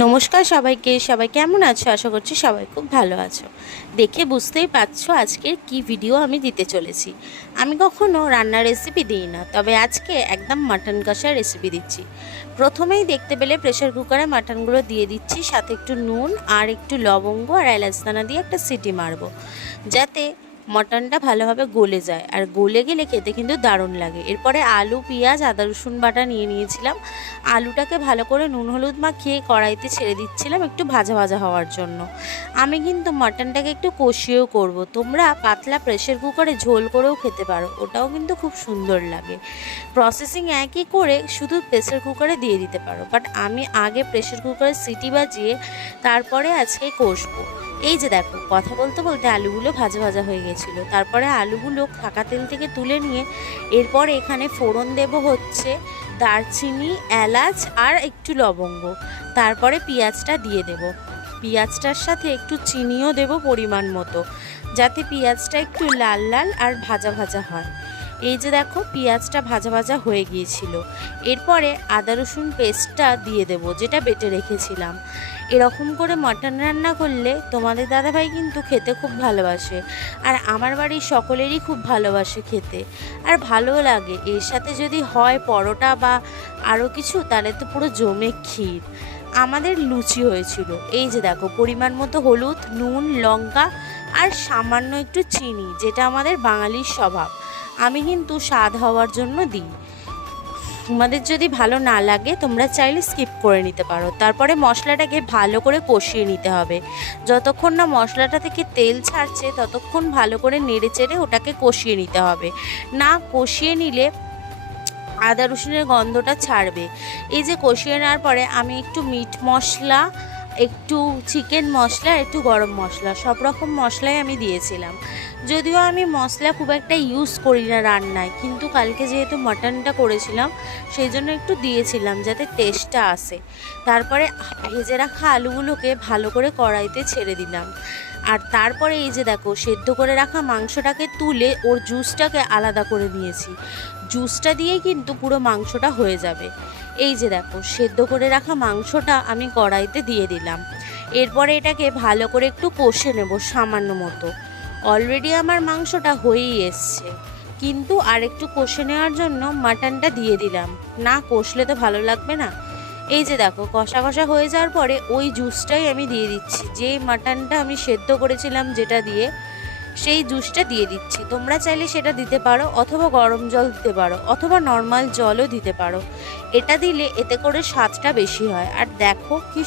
নমস্কার সবাইকে। সবাই কেমন আছো? আশা করছি সবাই খুব ভালো আছো। দেখে বুঝতেই পারছো আজকের কি ভিডিও আমি দিতে চলেছি। আমি কখনো রান্নার রেসিপি দিই না, তবে আজকে একদম মাটন কষার রেসিপি দিচ্ছি। প্রথমেই দেখতে পেলে প্রেসার কুকারে মাটনগুলো দিয়ে দিচ্ছি, সাথে একটু নুন আর একটু লবঙ্গ আর এলাচ দানা দিয়ে একটা সিটি মারবো, যাতে মটনটা ভালোভাবে গলে যায়। আর গলে গেলে খেতে কিন্তু দারুণ লাগে। এরপরে আলু, পেঁয়াজ, আদা রসুন বাটা নিয়ে নিয়েছিলাম। আলুটাকে ভালো করে নুন হলুদ মাখিয়ে কড়াইতে ছেড়ে দিচ্ছিলাম একটু ভাজা ভাজা হওয়ার জন্য। আমি কিন্তু মটনটাকে একটু কষিয়েও করব। তোমরা পাতলা প্রেসার কুকারে ঝোল করেও খেতে পারো, ওটাও কিন্তু খুব সুন্দর লাগে। প্রসেসিং একই করে, শুধু প্রেসার কুকারে দিয়ে দিতে পারো, বাট আমি আগে প্রেসার কুকারে সিটি বাজিয়ে তারপরে আজকে কষবো। এই যে দেখো, কথা বলতে বলতে আলুগুলো ভাজা ভাজা হয়ে গেছিলো। তারপরে আলুগুলো ফাঁকা তেল থেকে তুলে নিয়ে এরপর এখানে ফোড়ন দেব হচ্ছে দারচিনি, এলাচ আর একটু লবঙ্গ। তারপরে পেঁয়াজটা দিয়ে দেব। পেঁয়াজটার সাথে একটু চিনিও দেব পরিমাণ মতো, যাতে পেঁয়াজটা একটু লাল লাল আর ভাজা ভাজা হয়। এই যে দেখো, পেঁয়াজটা ভাজা ভাজা হয়ে গিয়েছিল। এরপরে আদা রসুন পেস্টটা দিয়ে দেব, যেটা বেটে রেখেছিলাম। এরকম করে মটন রান্না করলে তোমাদের দাদাভাই কিন্তু খেতে খুব ভালোবাসে, আর আমার বাড়ির সকলেরই খুব ভালোবাসে খেতে, আর ভালোও লাগে। এর সাথে যদি হয় পরোটা বা আরও কিছু, তাহলে তো পুরো জমে ক্ষীর। আমাদের লুচি হয়েছিল। এই যে দেখো, পরিমাণ মতো হলুদ, নুন, লঙ্কা আর সামান্য একটু চিনি, যেটা আমাদের বাঙালির স্বভাব। আমি কিন্তু স্বাদ হওয়ার জন্য দিই। তোমাদের যদি ভালো না লাগে তোমরা চাইলে স্কিপ করে নিতে পারো। তারপরে মশলাটাকে ভালো করে কষিয়ে নিতে হবে। যতক্ষণ না মশলাটা থেকে তেল ছাড়ছে ততক্ষণ ভালো করে নেড়ে চেড়ে ওটাকে কষিয়ে নিতে হবে। না কষিয়ে নিলে আদা রসুনের গন্ধটা ছাড়বে। এই যে কষিয়ে নেওয়ার পরে আমি একটু মিট মশলা, একটু চিকেন মশলা, একটু গরম মশলা, সব রকম মশলাই আমি দিয়েছিলাম। যদিও আমি মশলা খুব একটা ইউজ করি না রান্নায়, কিন্তু কালকে যেহেতু মাটনটা করেছিলাম সেই জন্য একটু দিয়েছিলাম, যাতে টেস্টটা আসে। তারপরে ভেজে রাখা আলুগুলোকে ভালো করে কড়াইতে ছেড়ে দিলাম। আর তারপরে এই যে দেখো, সেদ্ধ করে রাখা মাংসটাকে তুলে ওর জুসটাকে আলাদা করে নিয়েছি। জুসটা দিয়েই কিন্তু পুরো মাংসটা হয়ে যাবে। এই যে দেখো, সেদ্ধ করে রাখা মাংসটা আমি কড়াইতে দিয়ে দিলাম। এরপরে এটাকে ভালো করে একটু কষে নেব সামান্য মতো। অলরেডি আমার মাংসটা হয়েই এসছে, কিন্তু আর একটু কষে নেওয়ার জন্য মাটনটা দিয়ে দিলাম। না কষলে তো ভালো লাগবে না। এই যে দেখো, কষা কষা হয়ে যাওয়ার পরে ওই জুসটাই আমি দিয়ে দিচ্ছি, যে মাটনটা আমি সেদ্ধ করেছিলাম যেটা দিয়ে, সেই জুসটা দিয়ে দিচ্ছি। তোমরা চাইলে সেটা দিতে পারো, অথবা গরম জল দিতে পারো, অথবা নর্মাল জলও দিতে পারো। এটা দিলে এতে করে স্বাদটা বেশি হয়। আর দেখো কি